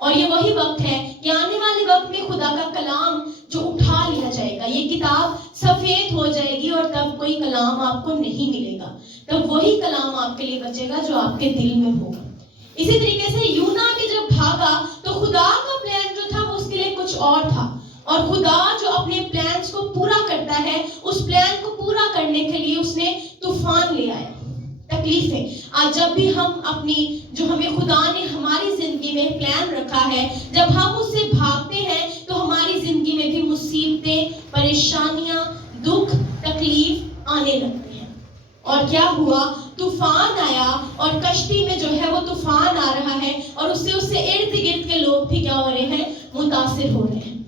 اور یہ وہی وقت ہے کہ آنے والے وقت میں خدا کا کلام جو اٹھا لیا جائے گا، یہ کتاب سفید ہو جائے گی اور تب کوئی کلام آپ کو نہیں ملے گا، تب وہی کلام آپ کے لیے بچے گا جو آپ کے دل میں ہوگا۔ اسی طریقے سے یونا بھی جب بھاگا تو خدا کا پلان جو تھا وہ اس کے لیے کچھ اور تھا، اور خدا جو اپنے پلانز کو پورا کرتا ہے، اس پلان کو پورا کرنے کے لیے اس نے طوفان لے آیا، تکلیفیں۔ آج جب بھی ہم اپنی جو ہمیں خدا نے ہماری زندگی میں پلان رکھا ہے، جب ہم اس سے بھاگتے ہیں تو ہماری زندگی میں بھی مصیبتیں، پریشانیاں، دکھ، تکلیف آنے لگتے ہیں۔ اور کیا ہوا؟ طوفان آیا، اور کشتی میں جو ہے وہ طوفان آ رہا ہے، اور اس سے ارد گرد کے لوگ بھی کیا ہو رہے ہیں؟ متاثر ہو رہے ہیں۔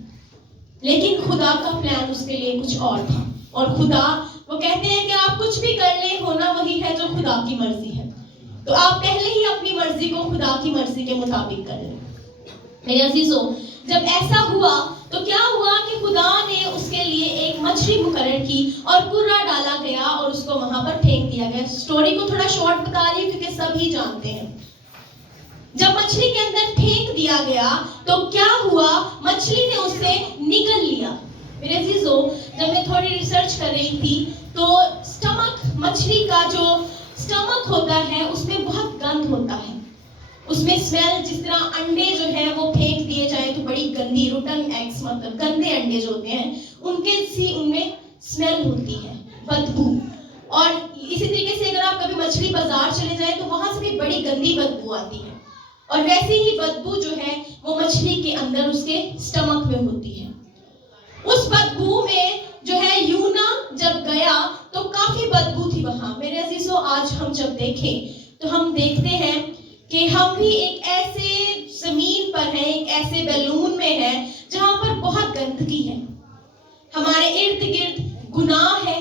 لیکن خدا کا پلان اس کے لیے کچھ اور تھا، اور خدا وہ کہتے ہیں کہ آپ کچھ بھی کر لیں، ہونا وہی ہے جو خدا کی مرضی ہے۔ تو آپ پہلے ہی اپنی مرضی کو خدا کی مرضی کے مطابق کر لیں۔ میرے عزیزوں، جب ایسا ہوا تو کیا ہوا کہ خدا نے اس کے لیے ایک مچھلی مقرر کی، اور کرا ڈالا گیا اور اس کو وہاں پر پھینک دیا گیا۔ سٹوری کو تھوڑا شارٹ بتا رہی ہوں کیونکہ سب ہی جانتے ہیں۔ جب مچھلی کے اندر پھینک دیا گیا تو کیا ہوا؟ مچھلی نے اسے نگل لیا۔ میرے عزیزوں، جب میں تھوڑی ریسرچ کر رہی تھی تو سٹمک، مچھلی کا جو سٹمک ہوتا ہے اس میں بہت گند ہوتا ہے، اس میں اسمیل، جس طرح انڈے جو ہے وہ پھینک دیے جائیں تو بڑی گندی، روٹن ایگز، مطلب گندے انڈے جو ہوتے ہیں ان میں اسمیل ہوتی ہے، بدبو۔ اور اسی طریقے سے اگر آپ کبھی مچھلی بازار چلے جائیں تو وہاں سے بھی بڑی گندی بدبو آتی ہے، اور ویسی ہی بدبو جو ہے وہ مچھلی کے اندر اس کے سٹمک میں ہوتی ہے۔ اس بدبو میں جو ہے یونا جب گیا تو کافی بدبو تھی وہاں۔ میرے عزیزوں، آج ہم جب دیکھیں تو ہم دیکھتے ہیں کہ ہم بھی ایک ایسے زمین پر ہیں، ایک ایسے بیلون میں ہیں جہاں پر بہت گندگی ہے، ہمارے ارد گرد گناہ ہے،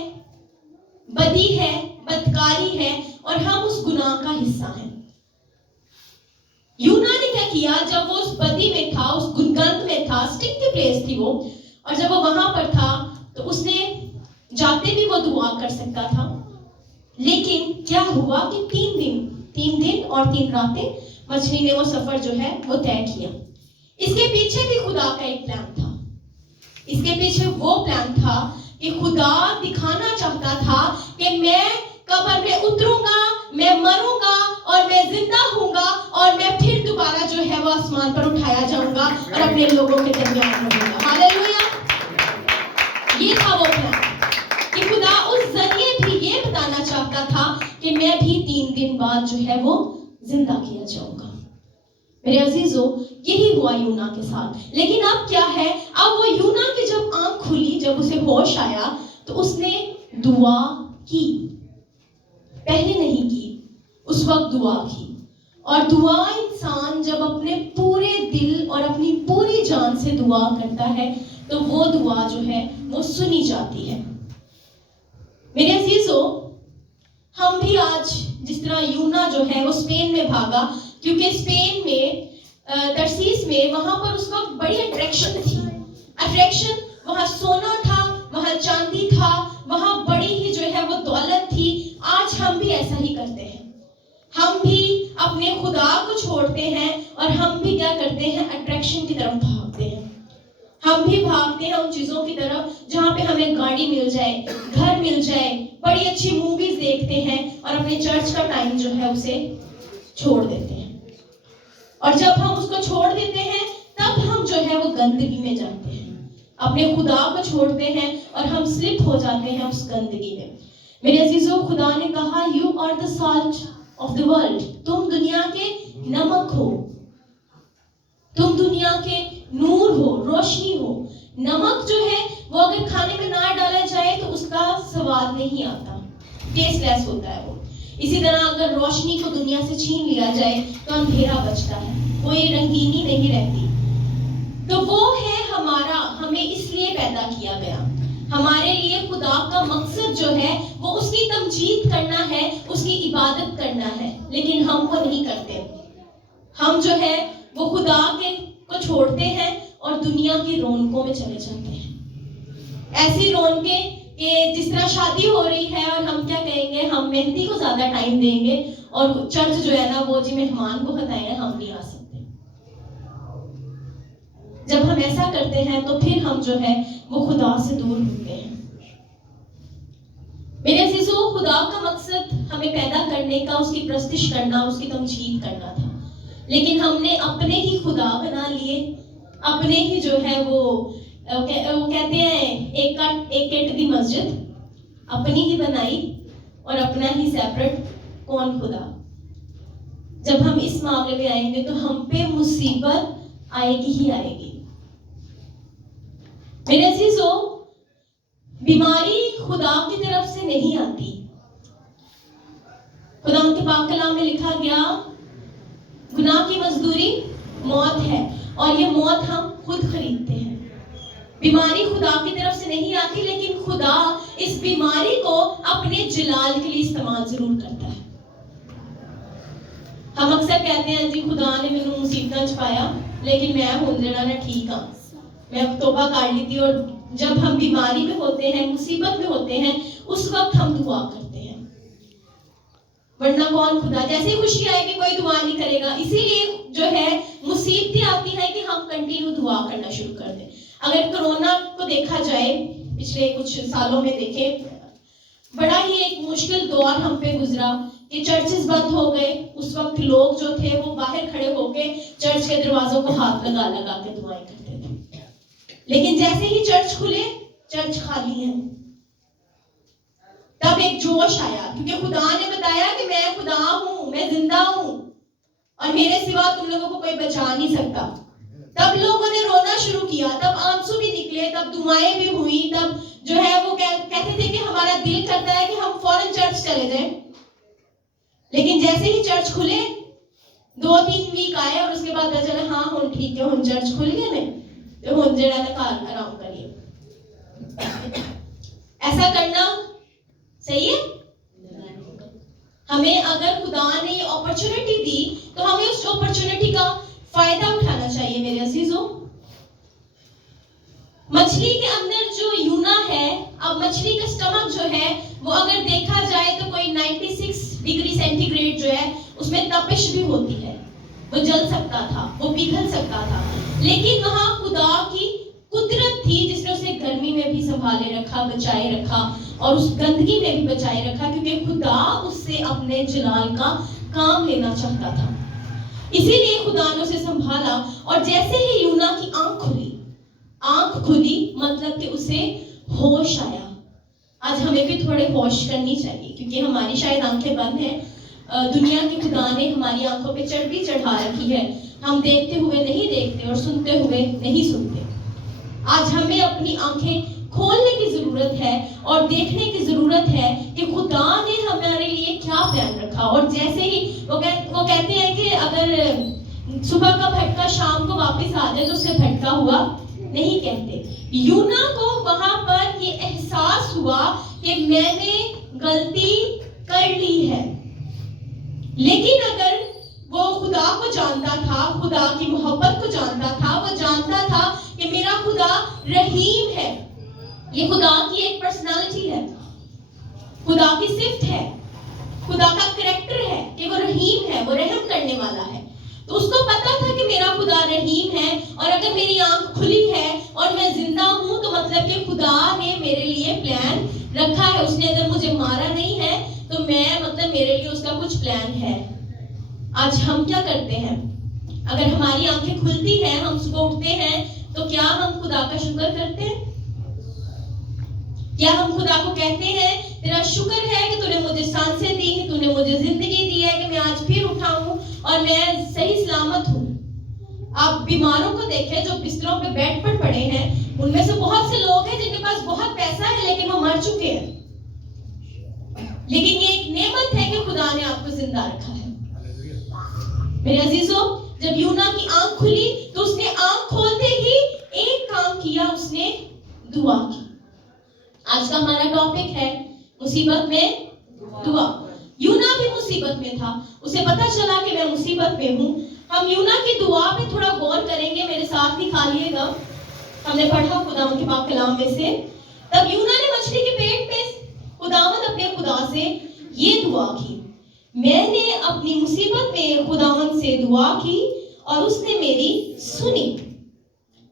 بدی ہے، بدکاری ہے، اور ہم اس گناہ کا حصہ ہیں۔ یونا نے کیا کیا؟ جب وہ اس بدی میں تھا، اس گند میں تھا، سٹنگ کی پلیس تھی وہ، اور جب وہ وہاں پر تھا تو اس نے جاتے بھی وہ دعا کر سکتا تھا، لیکن کیا ہوا کہ 3 دن اور 3 راتیں مچھلی نے وہ سفر جو ہے وہ طے کیا۔ اس کے پیچھے بھی خدا کا ایک پلان تھا۔ اس کے پیچھے وہ پلان تھا کہ خدا دکھانا چاہتا تھا کہ میں قبر میں اتروں گا، میں مروں گا، اور میں زندہ ہوں گا، اور میں پھر دوبارہ جو ہے وہ آسمان پر اٹھایا جاؤں گا اور اپنے لوگوں کے درمیان رہوں گا۔ ہاللیلویا! یہ تھا وہ پلان کہ خدا اس ذریعے بھی یہ بتانا چاہتا تھا کہ میں بھی 3 دن بعد جو ہے وہ زندہ کیا جاؤں گا۔ میرے عزیزوں، یہی ہوا یونا کے ساتھ۔ لیکن اب کیا ہے؟ اب وہ یونا کی جب آنکھ کھلی، جب اسے ہوش آیا تو اس نے دعا کی۔ پہلے نہیں کی، اس وقت دعا کی۔ اور دعا انسان جب اپنے پورے دل اور اپنی پوری جان سے دعا کرتا ہے تو وہ دعا جو ہے وہ سنی جاتی ہے۔ میرے عزیزوں، ہم بھی آج جس طرح یونا جو ہے وہ اسپین میں بھاگا، کیونکہ اسپین میں ترسیس میں وہاں پر اس وقت بڑی اٹریکشن تھی۔ اٹریکشن، وہاں سونا تھا، وہاں چاندی تھا، وہاں بڑی ہی جو ہے وہ دولت تھی۔ آج ہم بھی ایسا ہی کرتے ہیں، ہم بھی اپنے خدا کو چھوڑتے ہیں اور ہم بھی کیا کرتے ہیں؟ اٹریکشن کی طرف بھاگتے ہیں۔ ہم بھی بھاگتے ہیں ان چیزوں کی طرف جہاں پہ ہمیں گاڑی مل جائے، گھر مل جائے، بڑی اچھی موویز دیکھتے ہیں اور اپنے چرچ کا ٹائم جو ہے اسے چھوڑ دیتے ہیں۔ اور جب ہم اس کو چھوڑ دیتے ہیں تب ہم جو ہے وہ گندگی میں جاتے ہیں، اپنے خدا کو چھوڑتے ہیں اور ہم سلپ ہو جاتے ہیں اس گندگی میں۔ میرے عزیزوں، خدا نے کہا you are the salt of the world, تم دنیا کے نمک ہو، تم دنیا کے نور ہو، روشنی ہو۔ نمک جو ہے وہ اگر کھانے میں نہ ڈالا جائے تو اس کا سواد نہیں آتا، ٹیسٹ لیس ہوتا ہے وہ۔ اسی طرح اگر روشنی کو دنیا سے چھین لیا جائے تو اندھیرا بچتا ہے، کوئی رنگینی نہیں رہتی۔ تو وہ ہے ہمارا، ہمیں اس لیے پیدا کیا گیا، ہمارے لیے خدا کا مقصد جو ہے وہ اس کی تمجید کرنا ہے، اس کی عبادت کرنا ہے، لیکن ہم وہ نہیں کرتے۔ ہم جو ہے وہ خدا کو چھوڑتے ہیں اور دنیا کی رونقوں میں چلے جاتے ہیں۔ ایسی رونقیں کہ جس طرح شادی ہو رہی ہے اور ہم کیا کہیں گے؟ ہم مہندی کو زیادہ ٹائم دیں گے، اور چرچ جو ہے نا وہ جی مہمان بہت آئے ہیں، ہم نہیں آ سکتے۔ جب ہم ایسا کرتے ہیں تو پھر ہم جو ہے وہ خدا سے دور ہوتے ہیں. میرے عزیزو، خدا کا مقصد ہمیں پیدا کرنے کا اس کی پرستش کرنا، اس کی تمجید کرنا تھا، لیکن ہم نے اپنے ہی خدا بنا لیے، اپنے ہی جو ہے وہ کہتے ہیں ایک کٹ دی مسجد اپنی ہی بنائی اور اپنا ہی سیپریٹ کون خدا. جب ہم اس معاملے میں آئیں گے تو ہم پہ مصیبت آئے گی ہی آئے گی. میرے عزیزو، بیماری خدا کی طرف سے نہیں آتی. خدا کے پاک کلام میں لکھا گیا گناہ کی مزدوری موت ہے، اور یہ موت ہم خود خریدتے ہیں. بیماری خدا کی طرف سے نہیں آتی، لیکن خدا اس بیماری کو اپنے جلال کے لیے استعمال ضرور کرتا ہے. ہم اکثر کہتے ہیں جی خدا نے مینوں مصیبتاں چھپایا لیکن میں ہوں جڑا نا ٹھیک ہاں، میں توبہ کر لی تھی. اور جب ہم بیماری میں ہوتے ہیں، مصیبت میں ہوتے ہیں، اس وقت ہم دعا کرتے ہیں، ورنہ کون خدا. جیسے خوشی آئے گی کوئی دعا نہیں کرے گا. اسی لیے جو ہے مصیبتیں آتی ہیں کہ ہم کنٹینیو دعا کرنا شروع کر دیں. اگر کرونا کو دیکھا جائے، پچھلے کچھ سالوں میں دیکھیں، بڑا ہی ایک مشکل دور ہم پہ گزرا کہ چرچز بند ہو گئے. اس وقت لوگ جو تھے وہ باہر کھڑے ہو کے چرچ کے دروازوں کو ہاتھ لگا لگا کے دعائیں کرتے تھے. لیکن جیسے ہی چرچ کھلے، چرچ خالی ہے. تب ایک جوش آیا، کیونکہ خدا نے بتایا کہ میں خدا ہوں، میں زندہ ہوں اور میرے سوا تم لوگوں کو کوئی بچا نہیں سکتا. تب لوگوں نے رونا شروع کیا، تب آنسو بھی نکلے، تب دعائیں بھی ہوئی. تب جو ہے وہ کہتے تھے کہ ہمارا دل کرتا ہے کہ ہم فوراً چرچ چلے جائیں. لیکن جیسے ہی چرچ کھلے، 2-3 ویک آئے اور اس کے بعد پتہ چلا ہاں ہن ٹھیک ہے، ہن چرچ کھل گئے نے تو ہن جڑا نا گھر آرام کریے. ایسا کرنا صحیح ہے؟ ہمیں اگر خدا نے یہ اپرچونٹی دی تو ہمیں اس اپرچونٹی کا فائدہ اٹھانا چاہیے. میرے عزیزوں، مچھلی کے اندر جو یونا ہے، اب مچھلی کا سٹمک جو ہے وہ اگر دیکھا جائے تو کوئی 96 ڈگری سینٹی گریڈ جو ہے اس میں تپش بھی ہوتی ہے، وہ جل سکتا تھا، وہ پگھل سکتا تھا. لیکن وہاں خدا کی قدرت تھی جس نے اسے گرمی میں بھی سنبھالے رکھا، بچائے رکھا، اور اس گندگی میں بھی بچائے رکھا، کیونکہ خدا اس سے اپنے جلال کا کام لینا چاہتا تھا. اسی لیے خدا نے اسے سنبھالا. اور جیسے ہی یونا کی آنکھ کھلی مطلب کہ اسے ہوش آیا. آج ہمیں بھی تھوڑے ہوش کرنی چاہیے، کیونکہ ہماری شاید آنکھیں بند ہیں. دنیا کی خدا نے ہماری آنکھوں پہ چربی چڑھا رکھی ہے، ہم دیکھتے ہوئے نہیں دیکھتے اور سنتے ہوئے نہیں سنتے. آج ہمیں اپنی آنکھیں کھولنے کی ضرورت ہے اور دیکھنے کی ضرورت ہے کہ خدا نے ہمارے لیے کیا پلان رکھا. اور جیسے ہی وہ کہتے ہیں کہ اگر صبح کا بھٹکا شام کو واپس آ جائے تو اسے بھٹکا ہوا نہیں کہتے. یونا کو وہاں پر یہ احساس ہوا کہ میں نے غلطی کر لی ہے. لیکن اگر وہ خدا کو جانتا تھا، خدا کی محبت کو جانتا تھا، وہ جانتا تھا کہ میرا خدا رحیم ہے. یہ خدا کی ایک پرسنالٹی ہے، خدا کی صفت ہے، خدا کا کریکٹر ہے کہ وہ رحیم ہے، وہ رحم کرنے والا ہے. تو اس کو پتا تھا کہ میرا خدا رحیم ہے، اور اگر میری آنکھ کھلی ہے اور میں زندہ ہوں تو مطلب کہ خدا نے میرے لیے پلان رکھا ہے. اس نے اگر مجھے مارا نہیں ہے تو میں مطلب میرے لیے اس کا کچھ پلان ہے. آج ہم کیا کرتے ہیں؟ اگر ہماری آنکھیں کھلتی ہیں، ہم صبح اٹھتے ہیں تو کیا ہم خدا کا شکر کرتے ہیں؟ کیا ہم خدا کو کہتے ہیں تیرا شکر ہے کہ تو نے مجھے سانسیں دی ہیں، تو نے مجھے زندگی دی ہے کہ میں آج پھر اٹھا ہوں اور میں صحیح سلامت ہوں. آپ بیماروں کو دیکھیں جو بستروں پہ بیڈ پر پڑے ہیں، ان میں سے بہت سے لوگ ہیں جن کے پاس بہت پیسہ ہے لیکن وہ مر چکے ہیں. لیکن یہ ایک نعمت ہے کہ خدا نے آپ کو زندہ رکھا ہے. میرے عزیزوں، جب یونا کی آنکھ کھلی تو اس نے آنکھ کھولتے ہی ایک کام کیا، اس نے دعا کی. آج کا ہمارا ٹاپک ہے مصیبت میں دعا. یونا بھی مصیبت میں تھا، اسے پتا چلا کہ میں مصیبت میں ہوں. ہم یونا کی دعا پہ تھوڑا غور کریں گے، میرے ساتھ نکالیے گا. ہم نے پڑھا خدا کے پاک کلام میں سے، تب یونا نے مچھلی کے پیٹ پہ خداوند اپنے خدا سے یہ دعا کی، میں نے اپنی مصیبت میں خداوند سے دعا کی اور اس نے میری سنی.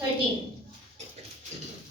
13।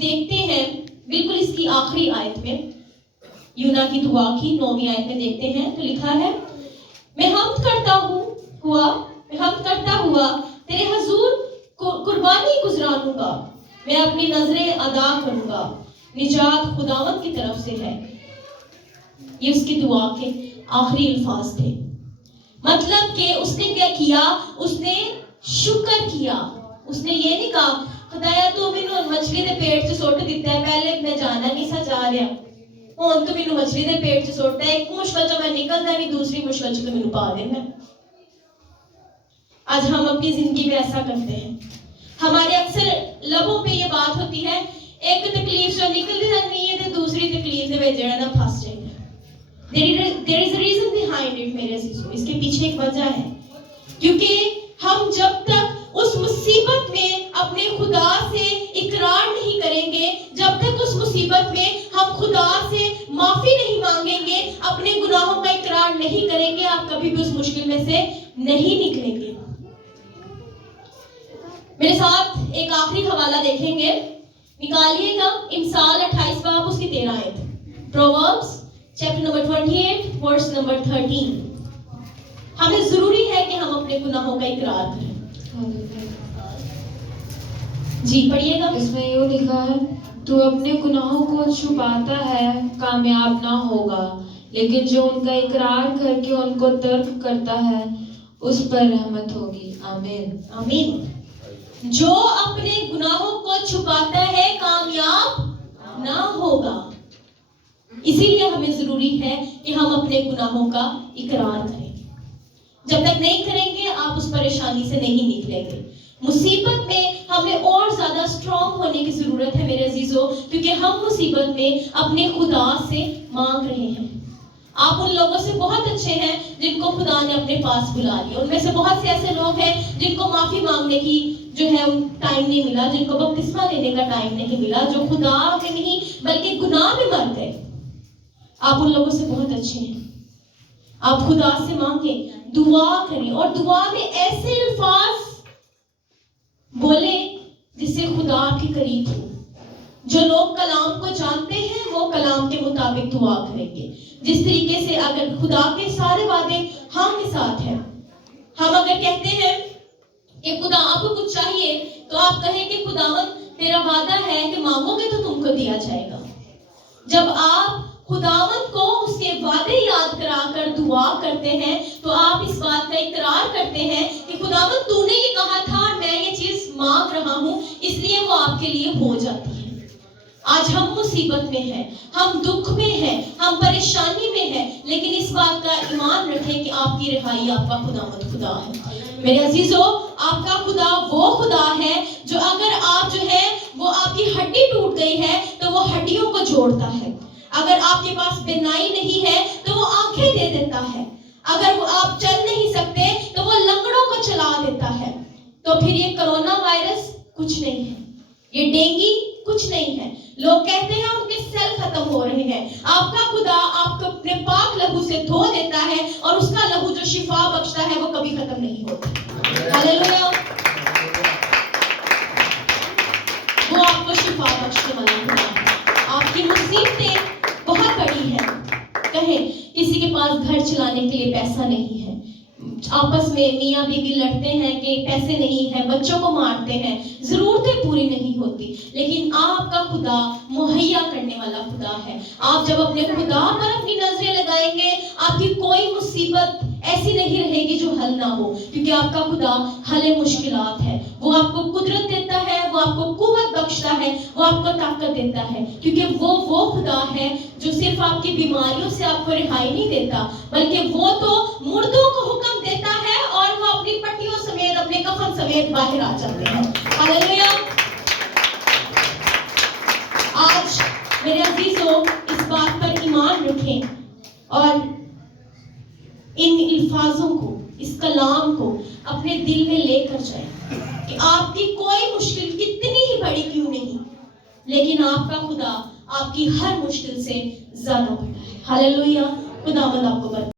دیکھتے ہیں بالکل اس کی آخری آیت میں، یونا کی دعا کی 9ویں آیت میں دیکھتے ہیں تو لکھا ہے، میں حمد کرتا ہوا تیرے حضور قربانی گزرانوں گا، میں اپنی نظریں ادا کروں گا، نجات خداوند کی طرف سے ہے۔ یہ اس کی دعا کے آخری الفاظ تھے۔ مطلب کہ اس نے کیا کیا؟ اس نے شکر کیا۔ اس نے یہ نہیں کہا خدایا تو مینوں مچھلی دے پیٹ چ سٹ دیتا ہے، پہلے میں جانا نہیں سا جا رہا، ہن تو مینوں مچھلی دے پیٹ چ سٹتا ہے، ایک مشکل چ میں نکلنا نہیں، دوسری مشکل چ تو مینوں پا دینا۔ آج ہم اپنی زندگی میں ایسا کرتے ہیں، ہمارے اکثر لبوں پہ یہ بات ہوتی ہے، ایک تکلیف جو نکل جانی ہے تو دوسری تکلیف دے وچ جڑا نا پھس جائے۔ There is a reason behind it میرے عزیزو، اس کے پیچھے ایک وجہ ہے، کیونکہ ہم جب تک اس مصیبت میں اپنے خدا سے اقرار نہیں کریں گے، جب تک اس مصیبت میں ہم خدا سے معافی نہیں مانگیں گے، اپنے گناہوں کا اقرار نہیں کریں گے، آپ کبھی بھی اس مشکل میں سے نہیں نکلیں گے۔ میرے ساتھ ایک آخری حوالہ دیکھیں گے، نکالیے گا امثال 28 باب اس کی 13 آیت، پرووربس چیپٹر نمبر 28 ورس نمبر 13۔ ہمیں ضروری ہے کہ ہم اپنے گناہوں کا اقرار کریں۔ جی پڑھیے گا۔ اس میں یہ لکھا ہے، تو اپنے گناہوں کو چھپاتا ہے کامیاب نہ ہوگا، لیکن جو ان کا اقرار کر کے ان کو ترک کرتا ہے اس پر رحمت ہوگی۔ آمین آمین۔ جو اپنے گناہوں کو چھپاتا ہے کامیاب نہ ہوگا، اسی لیے ہمیں ضروری ہے کہ ہم اپنے گناہوں کا اقرار کریں۔ جب تک نہیں کریں گے آپ اس پریشانی سے نہیں نکلیں گے۔ مصیبت میں ہمیں اور زیادہ اسٹرانگ ہونے کی ضرورت ہے میرے عزیزو، کیونکہ ہم مصیبت میں اپنے خدا سے مانگ رہے ہیں۔ آپ ان لوگوں سے بہت اچھے ہیں جن کو خدا نے اپنے پاس بلا لیا، ان میں سے بہت سے ایسے لوگ ہیں جن کو معافی مانگنے کی جو ہے ٹائم نہیں ملا، جن کو بپتسمہ لینے کا ٹائم نہیں ملا، جو خدا میں نہیں بلکہ گناہ میں مر گئے۔ آپ ان لوگوں سے بہت اچھے ہیں۔ آپ خدا سے مانگیں، دعا کریں، اور دعا میں ایسے الفاظ بولیں جس سے خدا آپ کے قریب ہو۔ جو لوگ کلام کو جانتے ہیں وہ کلام کے مطابق دعا کریں گے، جس طریقے سے اگر خدا کے سارے وعدے ہاں کے ساتھ ہیں۔ ہم اگر کہتے ہیں کہ خدا آپ کو کچھ چاہیے تو آپ کہیں کہ خداوند تیرا وعدہ ہے کہ مانگو گے تو تم کو دیا جائے گا۔ جب آپ خداوند کو اس کے وعدے یاد کرا کر دعا کرتے ہیں تو آپ اس بات کا اقرار کرتے ہیں کہ خداوند تو نے یہ کہا تھا اور میں یہ چیز مانگ رہا ہوں، اس لیے وہ آپ کے لیے ہو جاتی ہے۔ آج ہم مصیبت میں ہیں، ہم دکھ میں ہیں، ہم پریشانی میں ہیں، لیکن اس بات کا ایمان رکھیں کہ آپ کی رہائی آپ کا خداوند خدا ہے۔ میرے عزیزو، آپ کا خدا وہ خدا ہے جو اگر آپ جو ہے وہ آپ کی ہڈی ٹوٹ گئی ہے تو وہ ہڈیوں کو جوڑتا ہے۔ اگر آپ کے پاس بینائی نہیں ہے تو وہ آنکھیں دے دیتا ہے۔ اگر وہ آپ چل نہیں سکتے تو وہ لنگڑوں کو چلا دیتا ہے۔ تو پھر یہ کرونا وائرس کچھ نہیں ہے، یہ ڈینگی کچھ نہیں ہے۔ لوگ کہتے ہیں ان کے سیل ختم ہو رہے ہیں، آپ کا خدا آپ کو اپنے پاک لہو سے دھو دیتا ہے، اور اس کا لہو جو شفا بخشتا ہے وہ کبھی ختم نہیں ہوتا۔ ہاللویا۔ وہ آپ کو شفا بخشنے والا خدا ہے۔ آپ کی مصیبتیں بہت بڑی ہیں، کہیں کسی کے پاس گھر چلانے کے لیے پیسہ نہیں ہے، آپس میں میاں بیوی لڑتے ہیں کہ پیسے نہیں ہیں، بچوں کو مارتے ہیں، ضرورتیں پوری نہیں ہوتی، لیکن آپ کا خدا مہیا کرنے والا خدا ہے۔ آپ جب اپنے خدا پر اپنی نظریں لگائیں گے، آپ کی کوئی مصیبت ایسی نہیں رہے گی جو حل نہ ہو، کیونکہ آپ کا خدا حل مشکلات ہے۔ وہ آپ کو قدرت دیتا ہے، وہ آپ کو قوت بخشتا ہے، وہ آپ کو طاقت دیتا ہے، کیونکہ وہ خدا ہے جو صرف آپ کی بیماریوں سے آپ کو رہائی نہیں دیتا، بلکہ وہ تو مردوں کو حکم دیتا ہے اور وہ اپنی پٹیوں سمیت اپنے کفن سمیت باہر آ جاتے ہیں۔ ہاللویا۔ آج میرے عزیزوں اس بات پر ایمان رکھیں اور ان الفاظوں کو، اس کلام کو اپنے دل میں لے کر جائیں کہ آپ کی کوئی مشکل کتنی ہی بڑی کیوں نہیں، لیکن آپ کا خدا آپ کی ہر مشکل سے زیادہ بڑا ہے۔ ہاللویا۔ خداوند آپ کو برکت